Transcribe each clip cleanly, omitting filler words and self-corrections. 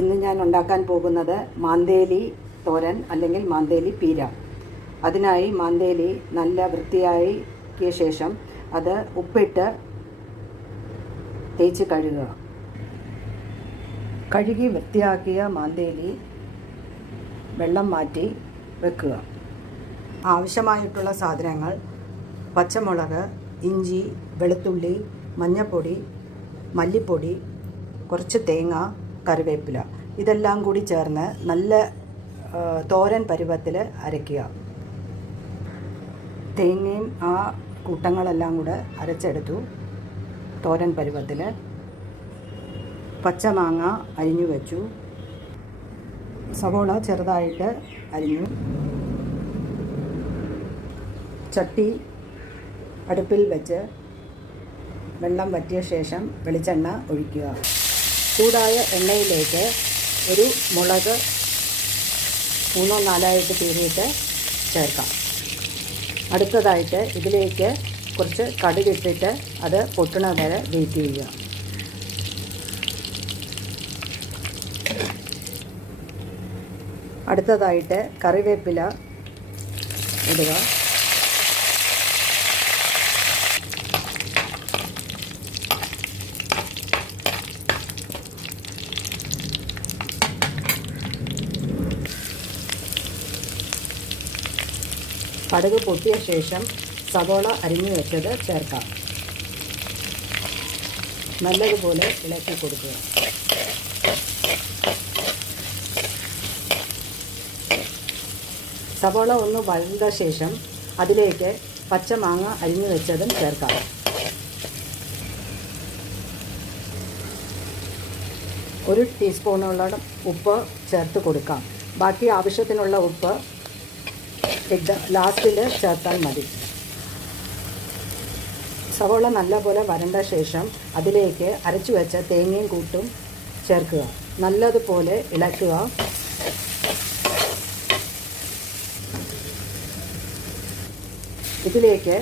ഇന്ന് ഞാൻ ഉണ്ടാക്കാൻ പോകുന്നത് മാന്തേലി തോരൻ അല്ലെങ്കിൽ മാന്തേലി പീര. അതിനായി മാന്തേലി നല്ല വൃത്തിയാക്കിയ ശേഷം അത് ഉപ്പിട്ട് തേച്ച് കഴുകുക. കഴുകി വൃത്തിയാക്കിയ മാന്തേലി വെള്ളം മാറ്റി വെക്കുക. ആവശ്യമായിട്ടുള്ള സാധനങ്ങൾ: പച്ചമുളക്, ഇഞ്ചി, വെളുത്തുള്ളി, മഞ്ഞൾപ്പൊടി, മല്ലിപ്പൊടി, കുറച്ച് തേങ്ങ, കറിവേപ്പില. ഇതെല്ലാം കൂടി ചേർന്ന് നല്ല തോരൻ പരുവത്തിൽ അരയ്ക്കുക. തേങ്ങയും ആ കൂട്ടങ്ങളെല്ലാം കൂടെ അരച്ചെടുത്തു തോരൻ പരുവത്തിൽ. പച്ചമാങ്ങ അരിഞ്ഞു വെച്ചു. സവോള ചെറുതായിട്ട് അരിഞ്ഞു. ചട്ടി അടുപ്പിൽ വെച്ച് വെള്ളം വറ്റിയ ശേഷം വെളിച്ചെണ്ണ ഒഴിക്കുക. ചൂടായ എണ്ണയിലേക്ക് ഒരു മുളക് 3-4 കീറിയിട്ട് ചേർക്കാം. അടുത്തതായിട്ട് ഇതിലേക്ക് കുറച്ച് കടുകിട്ടിട്ട് അത് പൊട്ടണ വരെ വെയിറ്റ് ചെയ്യുക. അടുത്തതായിട്ട് കറിവേപ്പില ഇടുക. കടുക് പൊട്ടിയ ശേഷം സവോള അരിഞ്ഞു വെച്ചത് ചേർക്കാം. നല്ലതുപോലെ ഇളക്കി കൊടുക്കുക. സവോള ഒന്ന് വഴണ്ട ശേഷം അതിലേക്ക് പച്ചമാങ്ങ അരിഞ്ഞു വെച്ചതും ചേർക്കാം. ഒരു ടീസ്പൂണോളം ഉപ്പ് ചേർത്ത് കൊടുക്കാം. ബാക്കി ആവശ്യത്തിനുള്ള ഉപ്പ് ലാസ്റ്റിൽ ചേർത്താൽ മതി. സവോള നല്ലപോലെ വരണ്ട ശേഷം അതിലേക്ക് അരച്ചു വെച്ച തേങ്ങയും കൂട്ടും ചേർക്കുക. നല്ലതുപോലെ ഇളക്കുക. ഇതിലേക്ക്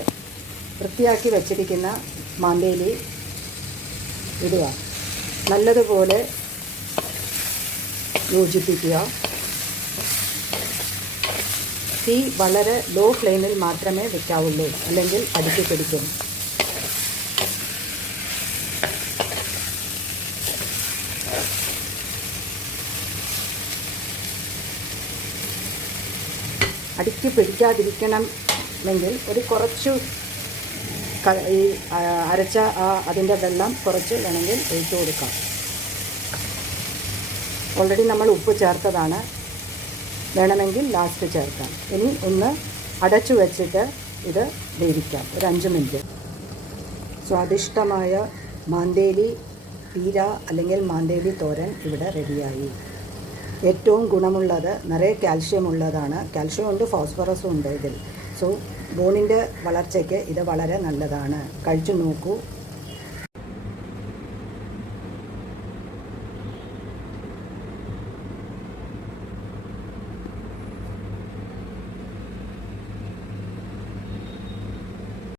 വൃത്തിയാക്കി വെച്ചിരിക്കുന്ന മാന്തേലി ഇടുക. നല്ലതുപോലെ യോജിപ്പിക്കുക. തീ വളരെ ലോ ഫ്ലെയിമിൽ മാത്രമേ വെക്കാവുള്ളൂ, അല്ലെങ്കിൽ അടുക്കി പിടിക്കും. അടുക്കി പിടിക്കാതിരിക്കണമെങ്കിൽ ഒരു കുറച്ച് ഈ അരച്ച അതിൻ്റെ വെള്ളം കുറച്ച് വേണമെങ്കിൽ ഒഴിച്ചു കൊടുക്കാം. ഓൾറെഡി നമ്മൾ ഉപ്പ് ചേർത്തതാണ്. വേണമെങ്കിൽ ലാസ്റ്റ് ചേർക്കാം. ഇനി ഒന്ന് അടച്ചു വെച്ചിട്ട് ഇത് വേവിക്കാം ഒരു 5 മിനിറ്റ്. സ്വാദിഷ്ടമായ മാന്തേലി പീര അല്ലെങ്കിൽ മാന്തേലി തോരൻ ഇവിടെ റെഡിയായി. ഏറ്റവും ഗുണമുള്ളത്, നിറയെ കാൽഷ്യം ഉള്ളതാണ്. കാൽഷ്യം ഉണ്ട്, ഫോസ്ഫറസും ഉണ്ട് ഇതിൽ. സോ ബോണിൻ്റെ വളർച്ചയ്ക്ക് ഇത് വളരെ നല്ലതാണ്. കഴിച്ചു നോക്കൂ.